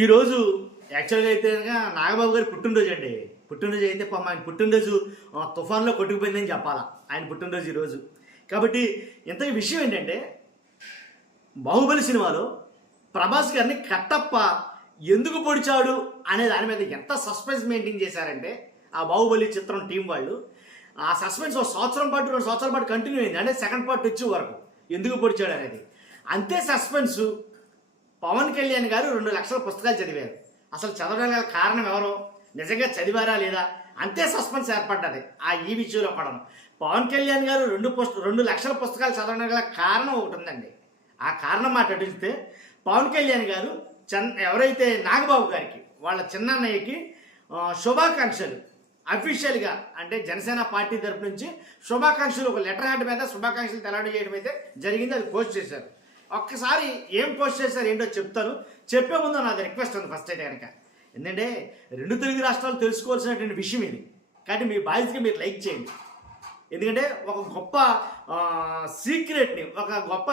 ఈరోజు యాక్చువల్గా అయితే కనుక నాగబాబు గారి పుట్టినరోజు అండి. పుట్టినరోజు అయితే ఆయన పుట్టినరోజు తుఫాన్లో కొట్టుకుపోయిందని చెప్పాలా ఆయన పుట్టినరోజు ఈరోజు. కాబట్టి ఇంతకీ విషయం ఏంటంటే, బాహుబలి సినిమాలో ప్రభాస్ గారిని కట్టప్ప ఎందుకు పొడిచాడు అనే దాని మీద ఎంత సస్పెన్స్ మెయింటైన్ చేశారంటే ఆ బాహుబలి చిత్రం టీం వాళ్ళు. ఆ సస్పెన్స్ ఒక సంవత్సరం పాటు 2 సంవత్సరాల పాటు కంటిన్యూ అయింది. అంటే సెకండ్ పార్ట్ వచ్చే వరకు ఎందుకు పొడిచాడు అనేది. అంతే సస్పెన్స్ పవన్ కళ్యాణ్ గారు 2 లక్షల పుస్తకాలు చదివారు. అసలు చదవడానికి కారణం ఎవరో, నిజంగా చదివారా లేదా, అంతే సస్పెన్స్ ఏర్పడ్డది ఈ విషయంలో కూడా. పవన్ కళ్యాణ్ గారు 2 లక్షల పుస్తకాలు చదవడానికి గల కారణం ఒకటి ఉందండి. ఆ కారణం మాట అడిగితే, పవన్ కళ్యాణ్ గారు ఎవరైతే నాగబాబు గారికి వాళ్ళ చిన్నన్నయ్యకి శుభాకాంక్షలు అఫీషియల్గా, అంటే జనసేన పార్టీ తరపు నుంచి శుభాకాంక్షలు ఒక లెటర్ హ్యాడ్ మీద శుభాకాంక్షలు తెలియజేయడం అయితే జరిగింది. అది పోస్ట్ చేశారు. ఒక్కసారి ఏం పోస్ట్ చేశారు ఏంటో చెప్తాను. చెప్పే ముందు నాది రిక్వెస్ట్ ఉంది ఫస్ట్ అయితే కనుక. ఎందుకంటే 2 తెలుగు రాష్ట్రాలు తెలుసుకోవాల్సినటువంటి విషయం ఇది. కాబట్టి మీ బాధ్యతగా మీరు లైక్ చేయండి. ఎందుకంటే ఒక గొప్ప సీక్రెట్ని, ఒక గొప్ప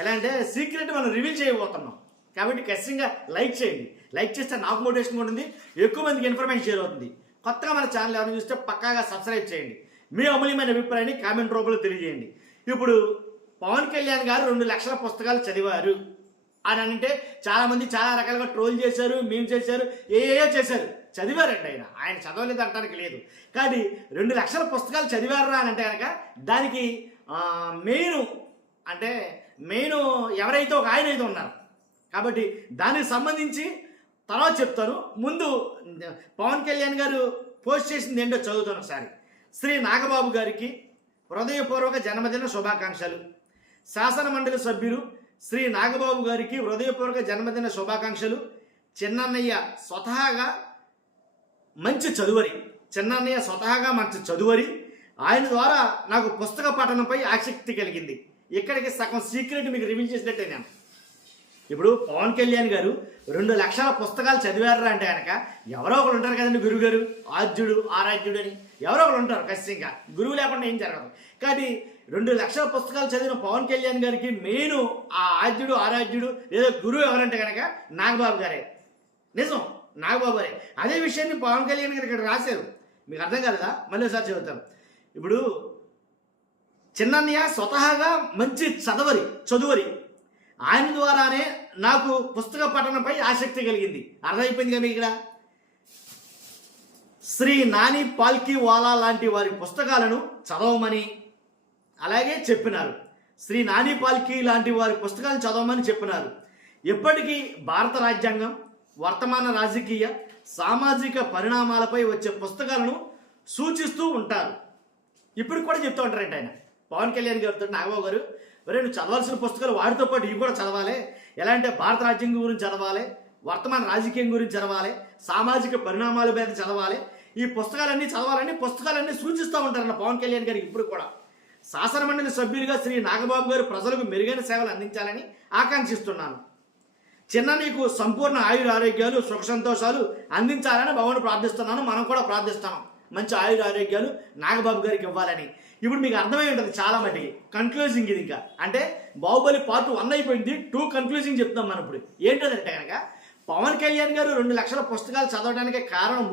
ఎలా అంటే సీక్రెట్ మనం రివీల్ చేయబోతున్నాం. కాబట్టి ఖచ్చితంగా లైక్ చేయండి. లైక్ చేస్తే నాకు మోటివేషన్ ఉంటుంది, ఎక్కువ మందికి ఇన్ఫర్మేషన్ షేర్ అవుతుంది. కొత్తగా మన ఛానల్ ఎవరైనా చూస్తే పక్కాగా సబ్స్క్రైబ్ చేయండి. మీ అమూల్యమైన అభిప్రాయాన్ని కామెంట్ రూపంలో తెలియజేయండి. ఇప్పుడు పవన్ కళ్యాణ్ గారు 2 లక్షల పుస్తకాలు చదివారు అని అంటే చాలామంది చాలా రకాలుగా ట్రోల్ చేశారు, మేము చేశారు, ఏయో చేశారు. చదివారండి ఆయన చదవలేదు అంటానికి లేదు. కానీ 2 లక్షల పుస్తకాలు చదివారు అని అంటే కనుక దానికి మెయిన్ ఎవరైతే ఒక ఆయన అయితే ఉన్నారు. కాబట్టి దానికి సంబంధించి తర్వాత చెప్తాను. ముందు పవన్ కళ్యాణ్ గారు పోస్ట్ చేసింది ఏంటో చదువుతాను ఒకసారి. శ్రీ నాగబాబు గారికి హృదయపూర్వక జన్మదిన శుభాకాంక్షలు. శాసన మండలి సభ్యులు శ్రీ నాగబాబు గారికి హృదయపూర్వక జన్మదిన శుభాకాంక్షలు. చిన్నన్నయ్య స్వతహాగా మంచి చదువరి. ఆయన ద్వారా నాకు పుస్తక పఠనంపై ఆసక్తి కలిగింది. ఇక్కడికి సగం సీక్రెట్ మీకు రివీల్ చేసినట్టే నేను. ఇప్పుడు పవన్ కళ్యాణ్ గారు 2 లక్షల పుస్తకాలు చదివారా అంటే కనుక ఎవరో ఒకరు ఉంటారు కదండి, గురువు గారు, ఆరాధ్యుడు అని ఎవరో ఒకరు ఉంటారు ఖచ్చితంగా. గురువు లేకుండా ఏం జరగదు. కానీ 2 లక్షల పుస్తకాలు చదివిన పవన్ కళ్యాణ్ గారికి మెయిన్ ఆ ఆరాధ్యుడు లేదా గురువు ఎవరంటే కనుక నాగబాబు గారే. నిజం, నాగబాబు గారే. అదే విషయాన్ని పవన్ కళ్యాణ్ గారు ఇక్కడ రాశారు. మీకు అర్థం కాలేదా? మళ్ళీ ఒకసారి చదువుతాను. ఇప్పుడు చిన్నన్నయ్య స్వతహాగా మంచి చదువరి. ఆయన ద్వారానే నాకు పుస్తక పఠనంపై ఆసక్తి కలిగింది. అర్థమైపోయింది కదా మీకు ఇక్కడ. శ్రీ నాని పాల్కీవాలా లాంటి వారి పుస్తకాలను చదవమని అలాగే చెప్పినారు. శ్రీ నాని పాల్కీ లాంటి వారి పుస్తకాలను చదవమని చెప్పినారు. ఎప్పటికీ భారత రాజ్యాంగం, వర్తమాన రాజకీయ సామాజిక పరిణామాలపై వచ్చే పుస్తకాలను సూచిస్తూ ఉంటారు. ఇప్పుడు కూడా చెప్తూ ఉంటారంట ఆయన. పవన్ కళ్యాణ్ గారితో నాగబాబు గారు, నువ్వు చదవాల్సిన పుస్తకాలు వాటితో పాటు ఇవి కూడా చదవాలి. ఎలా అంటే భారత రాజ్యాంగం గురించి చదవాలి, వర్తమాన రాజకీయం గురించి చదవాలి, సామాజిక పరిణామాల మీద చదవాలి. ఈ పుస్తకాలన్నీ సూచిస్తూ ఉంటారన్న పవన్ కళ్యాణ్ గారికి ఇప్పుడు కూడా. శాసన మండలి సభ్యులుగా శ్రీ నాగబాబు గారు ప్రజలకు మెరుగైన సేవలు అందించాలని ఆకాంక్షిస్తున్నాను. నీకు సంపూర్ణ ఆరోగ్యాలు, సుఖ సంతోషాలు అందించాలని భగవాను ప్రార్థిస్తున్నాను. మనం కూడా ప్రార్థిస్తాం మంచి ఆరోగ్యాలు నాగబాబు గారికి ఇవ్వాలని. ఇప్పుడు మీకు అర్థమై ఉంటుంది చాలా మటుకి. కన్క్లూజింగ్ ఇది. ఇంకా అంటే బాహుబలి పార్ట్ 1 అయిపోయింది, 2 కన్క్లూజింగ్ చెప్తాం మనం ఇప్పుడు. ఏంటంటే కనుక పవన్ కళ్యాణ్ గారు 2 లక్షల పుస్తకాలు చదవడానికి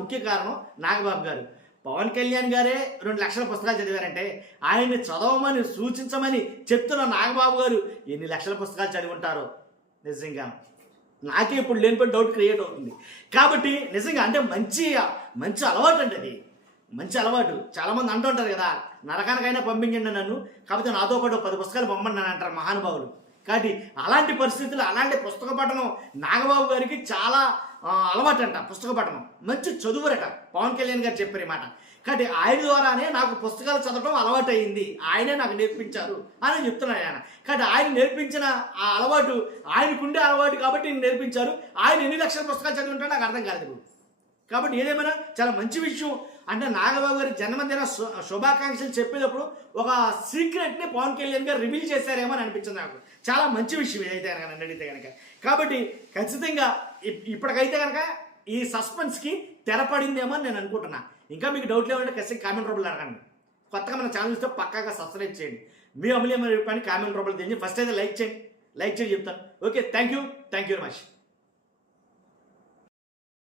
ముఖ్య కారణం నాగబాబు గారు. పవన్ కళ్యాణ్ గారే 2 లక్షల పుస్తకాలు చదివారంటే ఆయన్ని చదవమని సూచించమని చెప్తున్న నాగబాబు గారు ఎన్ని లక్షల పుస్తకాలు చదివి ఉంటారో నిజంగా నాకే ఇప్పుడు లేనిపోయిన డౌట్ క్రియేట్ అవుతుంది. కాబట్టి నిజంగా అంటే మంచి అలవాటు అంటే అది మంచి అలవాటు. చాలామంది అంటుంటారు కదా, నరకానికైనా పంపించండి నన్ను, కాకపోతే నాతో పాటు 10 పుస్తకాలు పంపండి అని అంటారు మహానుభావులు. కాబట్టి అలాంటి పరిస్థితులు, అలాంటి పుస్తక పఠనం నాగబాబు గారికి చాలా అలవాటు అంట. పుస్తక పఠనం మంచి చదువురట. పవన్ కళ్యాణ్ గారు చెప్పారు ఈ మాట. కాబట్టి ఆయన ద్వారానే నాకు పుస్తకాలు చదవడం అలవాటు అయింది, ఆయనే నాకు నేర్పించారు అని చెప్తున్నాడు ఆయన. కాబట్టి ఆయన నేర్పించిన ఆ అలవాటు ఆయనకుండే అలవాటు కాబట్టి నేను నేర్పించారు. ఆయన ఎన్ని లక్షల పుస్తకాలు చదివి ఉంటాడో నాకు అర్థం కాలేదు. కాబట్టి ఏదేమైనా చాలా మంచి విషయం. అంటే నాగబాబు గారి జన్మదిన శుభాకాంక్షలు చెప్పేటప్పుడు ఒక సీక్రెట్ని పవన్ కళ్యాణ్ గారు రివీల్ చేశారేమో అని అనిపించింది నాకు. చాలా మంచి విషయం ఏదైతే కనుక నన్ను అడిగితే కనుక. కాబట్టి ఖచ్చితంగా ఇప్పటికైతే కనుక ఈ సస్పెన్స్కి తెరపడిందేమో అని నేను అనుకుంటున్నా. ఇంకా మీకు డౌట్లు ఏమంటే ఖచ్చితంగా కామెంట్ రూపంలో అడగండి. కొత్తగా మన ఛానల్ ఇస్తే పక్కాగా సబ్స్క్రైబ్ చేయండి. మీ అమూల్యమైన కామెంట్ రూపంలో తెలియజేయండి. ఫస్ట్ అయితే లైక్ చేయండి చెప్తాను. Okay, thank you very much.